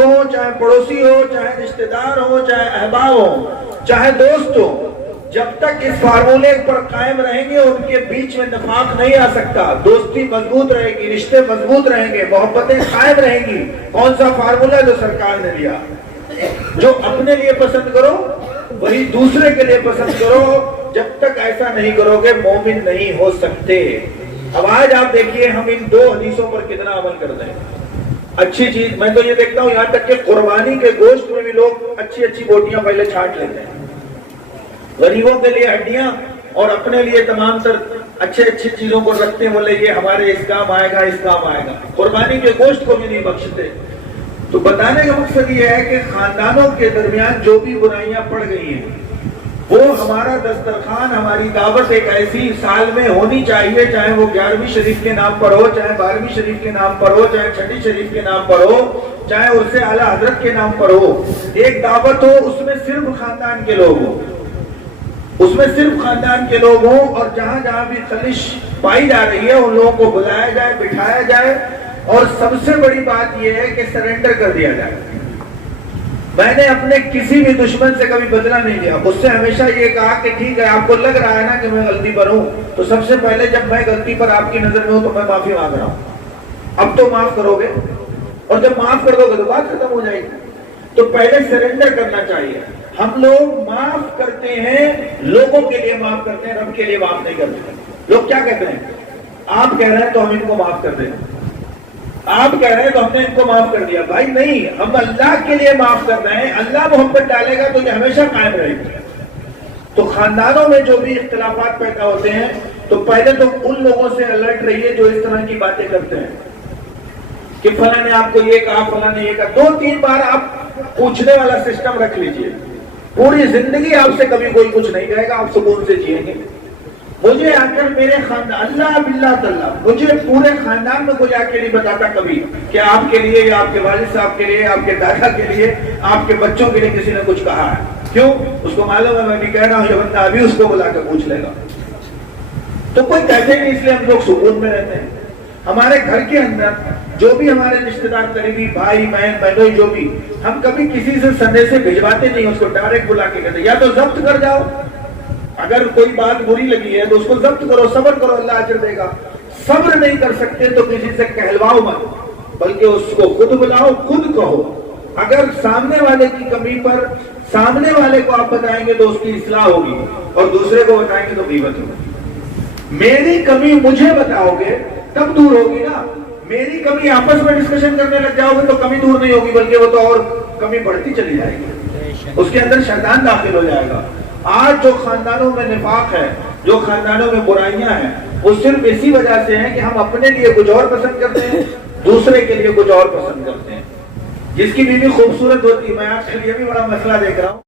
ہو، چاہے پڑوسی ہو، چاہے رشتہ دار ہو، چاہے احباب ہو، چاہے دوست ہو، جب تک اس فارمولے پر قائم رہیں گے ان کے بیچ میں نفاق نہیں آ سکتا، دوستی مضبوط رہے گی، رشتے مضبوط رہیں گے، محبتیں قائم رہیں گی۔ کون سا فارمولہ جو سرکار نے لیا؟ جو اپنے لیے پسند کرو وہی دوسرے کے لیے پسند کرو، جب تک ایسا نہیں کرو گے مومن نہیں ہو سکتے۔ اب آج آپ دیکھیے ہم ان دو حدیثوں پر کتنا عمل کرتے ہیں۔ اچھی چیز میں تو یہ دیکھتا ہوں، یہاں تک کہ قربانی کے گوشت میں بھی لوگ اچھی اچھی بوٹیاں پہلے چھانٹ لیتے ہیں، غریبوں کے لیے ہڈیاں اور اپنے لیے تمام تر اچھے چیزوں کو رکھتے ہیں، بولے یہ ہمارے اس کام آئے گا، اس کام آئے گا، قربانی کے گوشت کو بھی نہیں بخشتے۔ تو بتانے کا مقصد یہ ہے کہ خاندانوں کے درمیان جو بھی برائیاں پڑ گئی ہیں وہ ہمارا دسترخوان، ہماری دعوت ایک ایسی سال میں ہونی چاہیے، چاہے وہ 11ویں شریف کے نام پر ہو، چاہے 12ویں شریف کے نام پر ہو، چاہے 6ٹی شریف کے نام پر ہو، چاہے عرس اعلیٰ حضرت کے نام پر ہو، ایک دعوت ہو، اس میں صرف خاندان کے لوگ ہوں، اس میں صرف خاندان کے لوگ ہوں، اور جہاں جہاں بھی خلش پائی جا رہی ہے ان لوگوں کو بلایا جائے، بٹھایا جائے، اور سب سے بڑی بات یہ ہے کہ سرنڈر کر دیا جائے۔ میں نے اپنے کسی بھی دشمن سے کبھی بدلہ نہیں لیا، مجھ سے ہمیشہ یہ کہا کہ ٹھیک ہے آپ کو لگ رہا ہے نا کہ میں غلطی پر ہوں، تو سب سے پہلے جب میں غلطی پر آپ کی نظر میں ہوں تو میں معافی مانگ رہا ہوں، اب تو معاف کرو گے، اور جب معاف کر دو گے تو بات ختم ہو جائے گی۔ تو پہلے سرنڈر کرنا چاہیے۔ ہم لوگ معاف کرتے ہیں، لوگوں کے لیے معاف کرتے ہیں، رب کے لیے معاف نہیں کرتے۔ لوگ کیا کہتے ہیں؟ آپ کہہ رہے ہیں تو ہم ان کو معاف کر دیں، آپ کہہ رہے ہیں تو ہم نے ان کو معاف کر دیا۔ بھائی نہیں، ہم اللہ کے لیے معاف کر رہے ہیں، اللہ محبت ڈالے گا تو یہ ہمیشہ قائم رہے گی۔ تو خاندانوں میں جو بھی اختلافات پیدا ہوتے ہیں تو پہلے تو ان لوگوں سے الرٹ رہیے جو اس طرح کی باتیں کرتے ہیں کہ فلاں نے آپ کو یہ کہا، فلاں نے یہ کہا، 2-3 بار آپ پوچھنے والا سسٹم رکھ لیجئے، پوری زندگی آپ سے کبھی کوئی کچھ نہیں کہے گا، آپ سکون سے جئیں گے۔ مجھے آ کر میرے خاندان، اللہ باللہ تعالیٰ، مجھے پورے خاندان میں کوئی آ کے نہیں بتاتا کبھی کہ آپ کے لیے یا آپ کے والد صاحب کے لیے، آپ کے دادا کے لیے، آپ کے بچوں کے لیے کسی نے کچھ کہا ہے۔ کیوں؟ اس کو معلوم ہے میں بھی کہہ رہا ہوں، یہ بندہ ابھی اس کو بلا کے پوچھ لے گا، تو کوئی کہتے نہیں، اس لیے ہم لوگ سکون میں رہتے ہیں۔ ہمارے گھر کے اندر جو بھی ہمارے رشتہ دار قریبی بھائی بہن بہنوئی جو بھی، ہم کبھی کسی سے سندیشے بھجواتے نہیں، اس کو ڈائریکٹ بلا کے کہتے یا تو ضبط کر جاؤ، اگر کوئی بات بری لگی ہے تو اس کو ضبط کرو، صبر کرو، اللہ اجر دے گا۔ صبر نہیں کر سکتے تو کسی سے کہلواؤ مت، بلکہ اس کو خود بلاؤ، خود کہو۔ اگر سامنے والے کی کمی پر سامنے والے کو آپ بتائیں گے تو اس کی اصلاح ہوگی، اور دوسرے کو بتائیں گے تو غیبت ہوگی۔ میری کمی مجھے بتاؤ گے تب دور ہوگی نا، میری کمی آپس میں ڈسکشن کرنے لگ جاؤ گے تو کمی دور نہیں ہوگی، بلکہ وہ تو اور کمی بڑھتی چلی جائے گی، اس کے اندر شیطان داخل ہو جائے گا۔ آج جو خاندانوں میں نفاق ہے، جو خاندانوں میں برائیاں ہیں، وہ صرف اسی وجہ سے ہیں کہ ہم اپنے لیے کچھ اور پسند کرتے ہیں، دوسرے کے لیے کچھ اور پسند کرتے ہیں۔ جس کی بیوی خوبصورت ہوتی ہے، میں آج کل یہ بھی بڑا مسئلہ دیکھ رہا ہوں۔